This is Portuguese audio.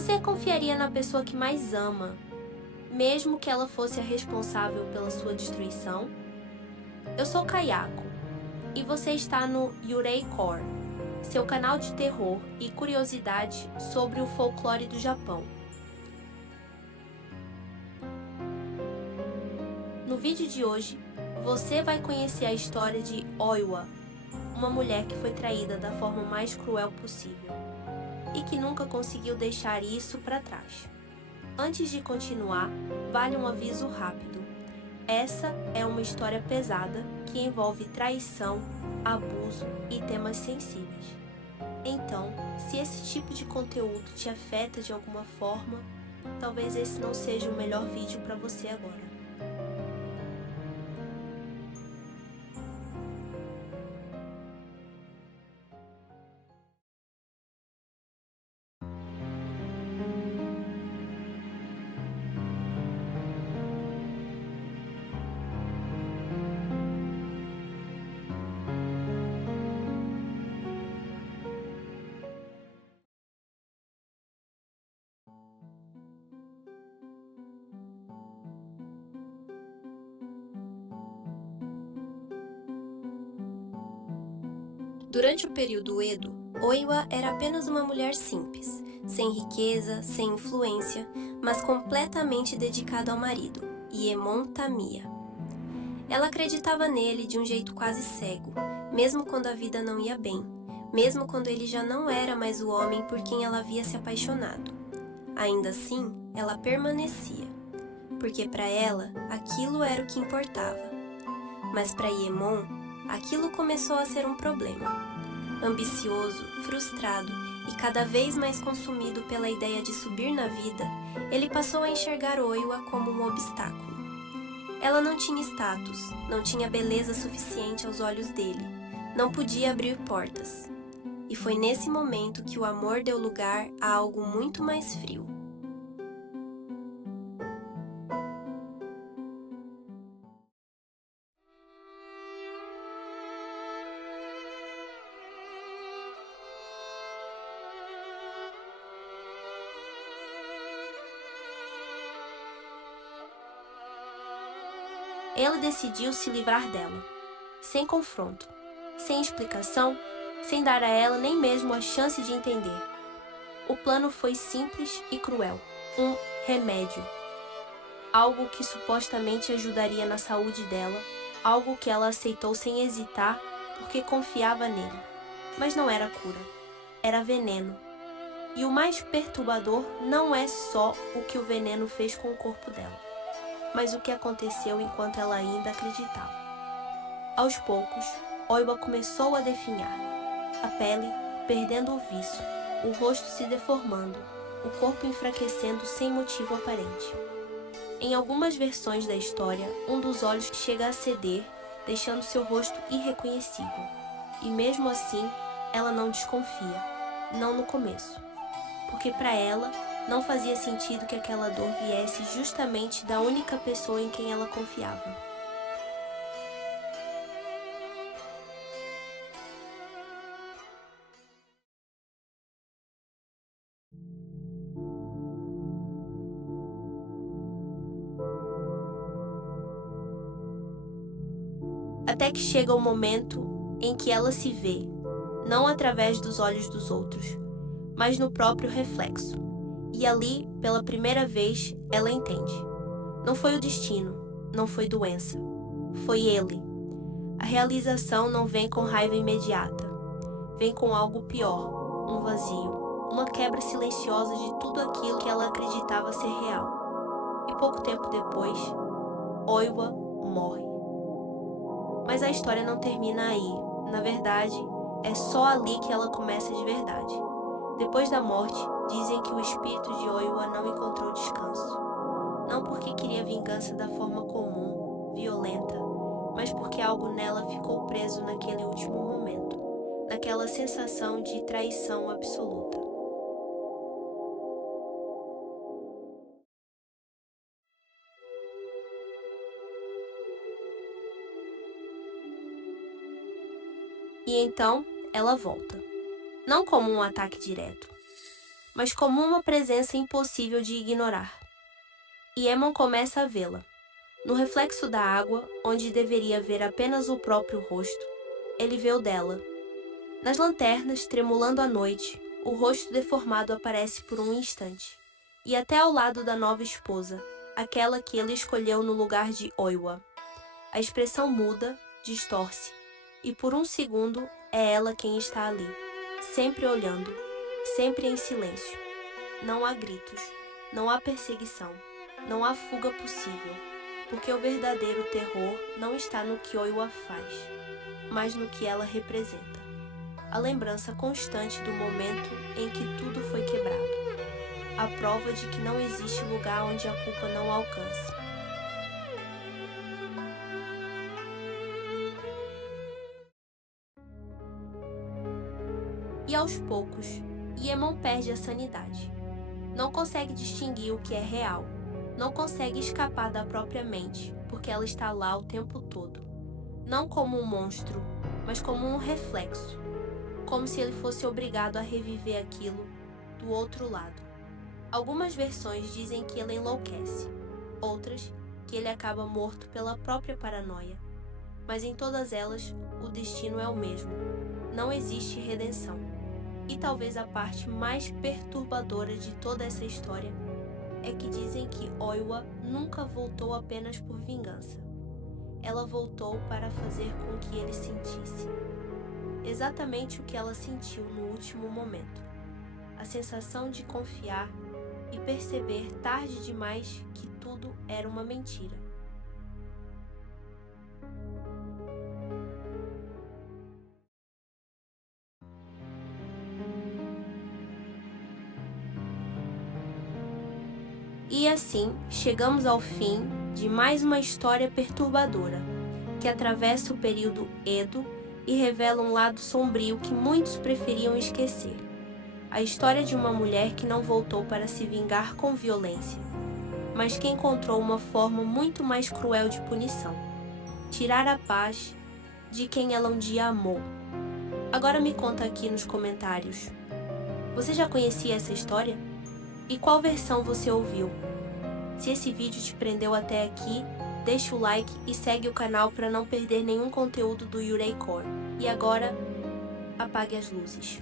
Você confiaria na pessoa que mais ama, mesmo que ela fosse a responsável pela sua destruição? Eu sou Kayako, e você está no Yurei Core, seu canal de terror e curiosidade sobre o folclore do Japão. No vídeo de hoje, você vai conhecer a história de Oiwa, uma mulher que foi traída da forma mais cruel possível e que nunca conseguiu deixar isso para trás. Antes de continuar, vale um aviso rápido. Essa é uma história pesada que envolve traição, abuso e temas sensíveis. Então, se esse tipo de conteúdo te afeta de alguma forma, talvez esse não seja o melhor vídeo para você agora. Durante o período Edo, Oiwa era apenas uma mulher simples, sem riqueza, sem influência, mas completamente dedicada ao marido, Iemon Tamiya. Ela acreditava nele de um jeito quase cego, mesmo quando a vida não ia bem, mesmo quando ele já não era mais o homem por quem ela havia se apaixonado. Ainda assim, ela permanecia, porque para ela aquilo era o que importava. Mas para Iemon, aquilo começou a ser um problema. Ambicioso, frustrado e cada vez mais consumido pela ideia de subir na vida, ele passou a enxergar Oiwa como um obstáculo. Ela não tinha status, não tinha beleza suficiente aos olhos dele, não podia abrir portas. E foi nesse momento que o amor deu lugar a algo muito mais frio. Ele decidiu se livrar dela, sem confronto, sem explicação, sem dar a ela nem mesmo a chance de entender. O plano foi simples e cruel, um remédio. Algo que supostamente ajudaria na saúde dela, algo que ela aceitou sem hesitar porque confiava nele. Mas não era cura, era veneno. E o mais perturbador não é só o que o veneno fez com o corpo dela, mas o que aconteceu enquanto ela ainda acreditava. Aos poucos, Oiwa começou a definhar, a pele perdendo o viço, o rosto se deformando, o corpo enfraquecendo sem motivo aparente. Em algumas versões da história, um dos olhos chega a ceder, deixando seu rosto irreconhecível. E mesmo assim, ela não desconfia, não no começo, porque para ela não fazia sentido que aquela dor viesse justamente da única pessoa em quem ela confiava. Até que chega o momento em que ela se vê, não através dos olhos dos outros, mas no próprio reflexo. E ali, pela primeira vez, ela entende. Não foi o destino, não foi doença, foi ele. A realização não vem com raiva imediata, vem com algo pior, um vazio, uma quebra silenciosa de tudo aquilo que ela acreditava ser real. E pouco tempo depois, Oiwa morre. Mas a história não termina aí. Na verdade, é só ali que ela começa de verdade. Depois da morte, dizem que o espírito de Oiwa não encontrou descanso. Não porque queria vingança da forma comum, violenta, mas porque algo nela ficou preso naquele último momento, naquela sensação de traição absoluta. E então, ela volta. Não como um ataque direto, mas como uma presença impossível de ignorar. E Aemon começa a vê-la. No reflexo da água, onde deveria ver apenas o próprio rosto, ele vê o dela. Nas lanternas, tremulando à noite, o rosto deformado aparece por um instante, e até ao lado da nova esposa, aquela que ele escolheu no lugar de Oiwa. A expressão muda, distorce, e por um segundo é ela quem está ali, sempre olhando, sempre em silêncio. Não há gritos, não há perseguição, não há fuga possível, porque o verdadeiro terror não está no que Oiwa faz, mas no que ela representa. A lembrança constante do momento em que tudo foi quebrado. A prova de que não existe lugar onde a culpa não alcance. E aos poucos, Aemon perde a sanidade. Não consegue distinguir o que é real. Não consegue escapar da própria mente, porque ela está lá o tempo todo. Não como um monstro, mas como um reflexo. Como se ele fosse obrigado a reviver aquilo do outro lado. Algumas versões dizem que ele enlouquece, outras que ele acaba morto pela própria paranoia. Mas em todas elas, o destino é o mesmo. Não existe redenção. E talvez a parte mais perturbadora de toda essa história é que dizem que Oiwa nunca voltou apenas por vingança. Ela voltou para fazer com que ele sentisse exatamente o que ela sentiu no último momento. A sensação de confiar e perceber tarde demais que tudo era uma mentira. E assim, chegamos ao fim de mais uma história perturbadora, que atravessa o período Edo e revela um lado sombrio que muitos preferiam esquecer. A história de uma mulher que não voltou para se vingar com violência, mas que encontrou uma forma muito mais cruel de punição: tirar a paz de quem ela um dia amou. Agora me conta aqui nos comentários. Você já conhecia essa história? E qual versão você ouviu? Se esse vídeo te prendeu até aqui, deixa o like e segue o canal para não perder nenhum conteúdo do Yurei Core. E agora, apague as luzes.